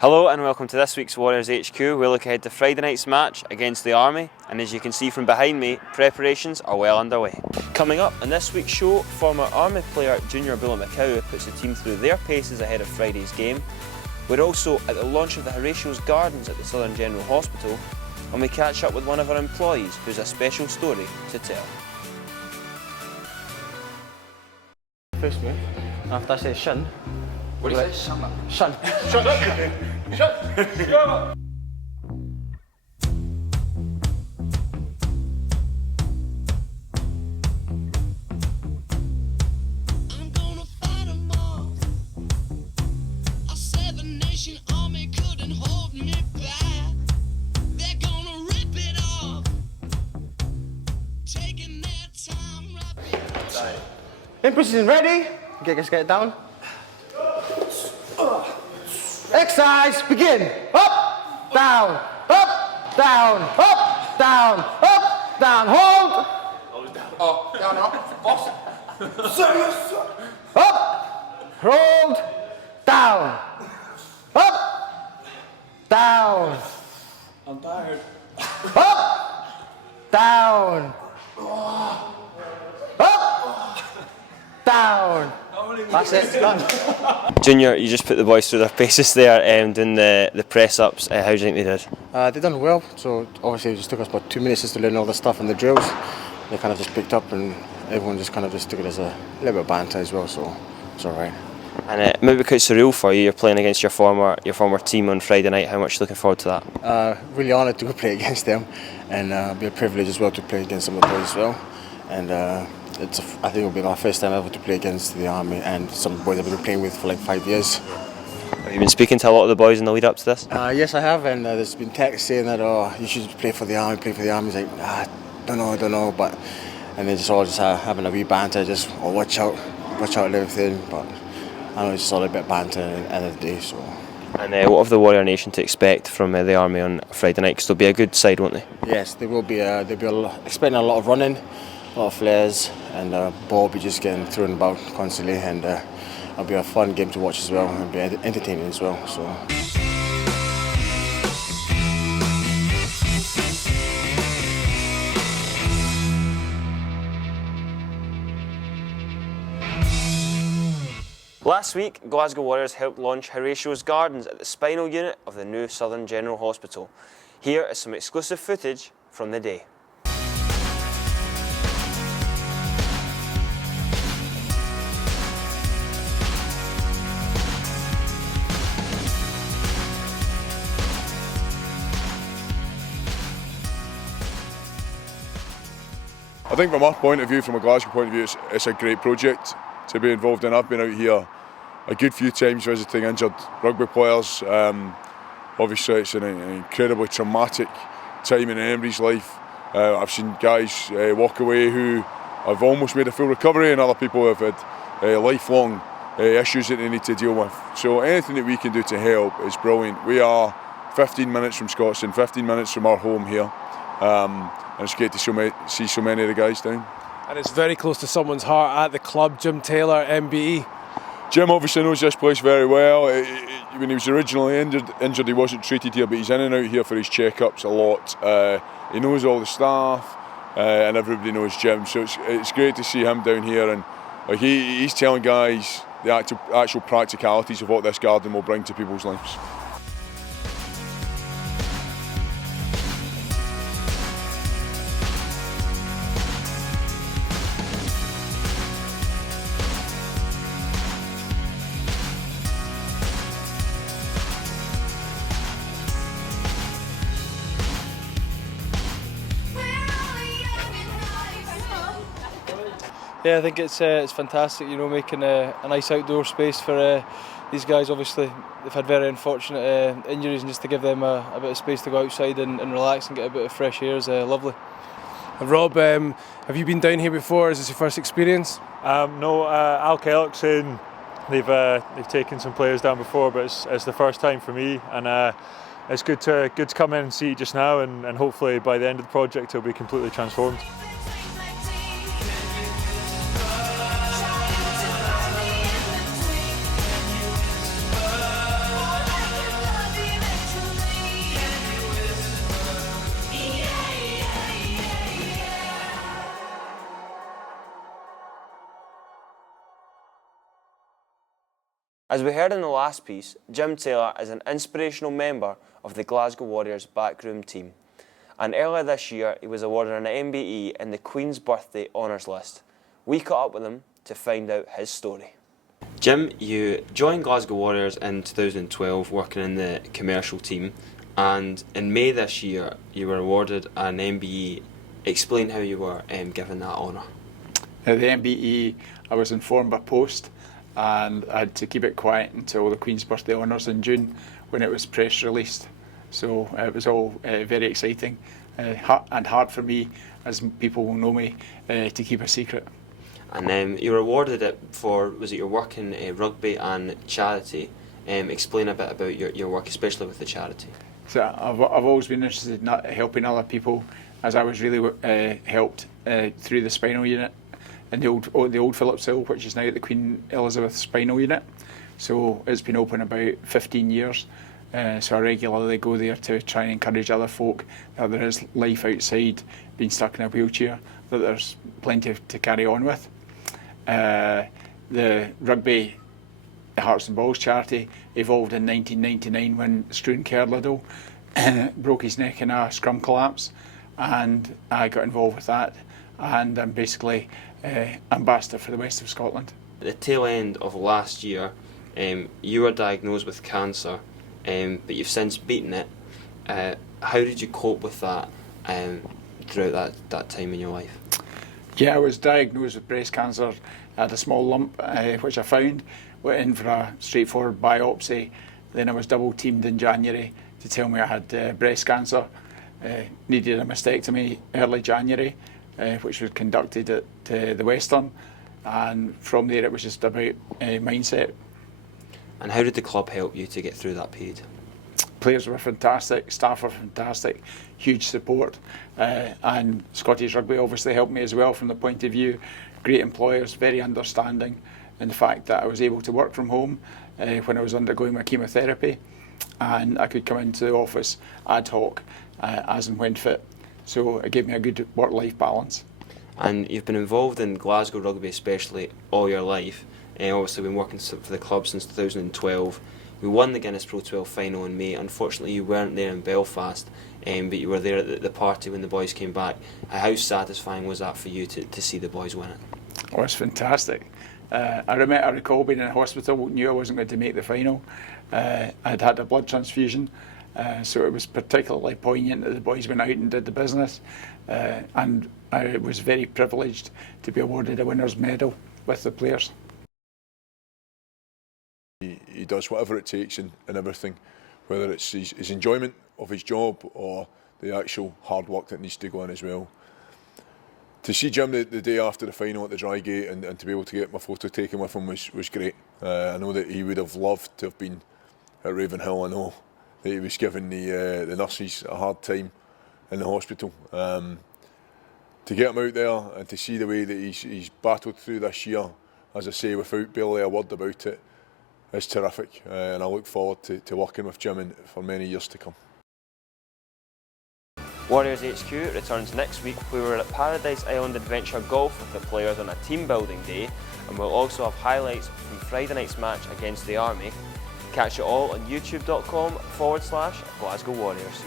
Hello and welcome to this week's Warriors HQ. We'll look ahead to Friday night's match against the Army, and as you can see from behind me, preparations are well underway. Coming up in this week's show, former Army player Junior Bulumakau puts the team through their paces ahead of Friday's game. We're also at the launch of the Horatio's Gardens at the Southern General Hospital, and we catch up with one of our employees who's a special story to tell. First move, after I say shun. What do you say? Shun. Shun. Shut up! Shut up! I'm gonna fight 'em all. A seven-nation army couldn't hold me back. They're gonna rip it off, taking their time right. In position, ready? Get it down. Exercise, begin. Up, down, up, down, up, down, up, down. Hold. Up, down, up, boss. Up, hold, down, up, down. I'm tired. Up, down, up, down. That's it, done. Junior, you just put the boys through their paces there doing the press-ups. How do you think they did? They done well, so obviously it just took us about 2 minutes just to learn all the stuff and the drills. They kind of just picked up and everyone just kind of just took it as a little bit of banter as well, so it's alright. And maybe quite surreal for you. You're playing against your former team on Friday night. How much are you looking forward to that? Really honoured to go play against them, and be a privilege as well to play against some of the boys as well. And I think it'll be my first time ever to play against the Army and some boys I've been playing with for like 5 years. Have you been speaking to a lot of the boys in the lead up to this? Yes, I have, and there's been texts saying that, oh, you should play for the Army, play for the Army. It's like, don't know, but and they just all just having a wee banter, just watch out and everything. But I know it's just all a bit banter at the end of the day. So. And what have the Warrior Nation to expect from the Army on Friday night? Because they'll be a good side, won't they? Yes, they will be. They'll be expecting a lot of running, a lot of flares, and ball will be just getting thrown about constantly, and it'll be a fun game to watch as well, and be entertaining as well. So. Last week, Glasgow Warriors helped launch Horatio's Gardens at the spinal unit of the new Southern General Hospital. Here is some exclusive footage from the day. I think from our point of view, from a Glasgow point of view, it's a great project to be involved in. I've been out here a good few times visiting injured rugby players. Obviously it's an incredibly traumatic time in Emery's life. I've seen guys walk away who have almost made a full recovery, and other people have had lifelong issues that they need to deal with. So anything that we can do to help is brilliant. We are 15 minutes from Scotland, 15 minutes from our home here. And it's great to see so many of the guys down. And it's very close to someone's heart at the club, Jim Taylor, MBE. Jim obviously knows this place very well. When he was originally injured, he wasn't treated here, but he's in and out here for his checkups a lot. He knows all the staff, and everybody knows Jim, so it's great to see him down here. And he's telling guys the actual practicalities of what this garden will bring to people's lives. Yeah, I think it's fantastic, making a nice outdoor space for these guys. Obviously, they've had very unfortunate injuries, and just to give them a bit of space to go outside and relax and get a bit of fresh air is lovely. And Rob, have you been down here before? Is this your first experience? No, Al Kellock's saying they've taken some players down before, but it's the first time for me, and it's good to come in and see it just now, and hopefully by the end of the project it'll be completely transformed. As we heard in the last piece, Jim Taylor is an inspirational member of the Glasgow Warriors backroom team. And earlier this year, he was awarded an MBE in the Queen's Birthday Honours List. We caught up with him to find out his story. Jim, you joined Glasgow Warriors in 2012 working in the commercial team, and in May this year you were awarded an MBE. Explain how you were given that honour. The MBE, I was informed by post, and I had to keep it quiet until the Queen's Birthday Honours in June when it was press released. So it was all very exciting and hard for me, as people will know me, to keep a secret. And you were awarded it for, was it your work in rugby and charity? Explain a bit about your work, especially with the charity. So I've always been interested in helping other people, as I was really helped through the spinal unit in the old Phillips Hill, which is now the Queen Elizabeth Spinal Unit. So it's been open about 15 years. So I regularly go there to try and encourage other folk that there is life outside being stuck in a wheelchair, that there's plenty to carry on with. The rugby, the Hearts and Balls charity, evolved in 1999 when Struan Kerladle broke his neck in a scrum collapse, and I got involved with that, and I'm basically ambassador for the west of Scotland. At the tail end of last year, you were diagnosed with cancer, but you've since beaten it. How did you cope with that throughout that time in your life? Yeah, I was diagnosed with breast cancer. I had a small lump, which I found. Went in for a straightforward biopsy. Then I was double teamed in January to tell me I had breast cancer. Needed a mastectomy early January, which was conducted at the Western. And from there it was just about mindset. And how did the club help you to get through that period? Players were fantastic, staff were fantastic, huge support, and Scottish Rugby obviously helped me as well from the point of view. Great employers, very understanding, and the fact that I was able to work from home when I was undergoing my chemotherapy, and I could come into the office ad hoc as and when fit. So it gave me a good work-life balance. And you've been involved in Glasgow Rugby especially all your life. Obviously been working for the club since 2012. We won the Guinness Pro 12 final in May. Unfortunately you weren't there in Belfast, but you were there at the party when the boys came back. How satisfying was that for you to see the boys win it? Oh, it was fantastic. I recall being in hospital, knew I wasn't going to make the final. I'd had a blood transfusion, so it was particularly poignant that the boys went out and did the business, and I was very privileged to be awarded a winner's medal with the players. He does whatever it takes in everything, whether it's his enjoyment of his job or the actual hard work that needs to go in as well. To see Jim the day after the final at the Drygate and to be able to get my photo taken with him was great. I know that he would have loved to have been at Ravenhill. I know that he was giving the nurses a hard time in the hospital. To get him out there and to see the way that he's battled through this year, as I say, without barely a word about it, is terrific, and I look forward to working with Jim for many years to come. Warriors HQ returns next week. We were at Paradise Island Adventure Golf with the players on a team building day, and we'll also have highlights from Friday night's match against the Army. Catch it all on youtube.com/Glasgow Warriors.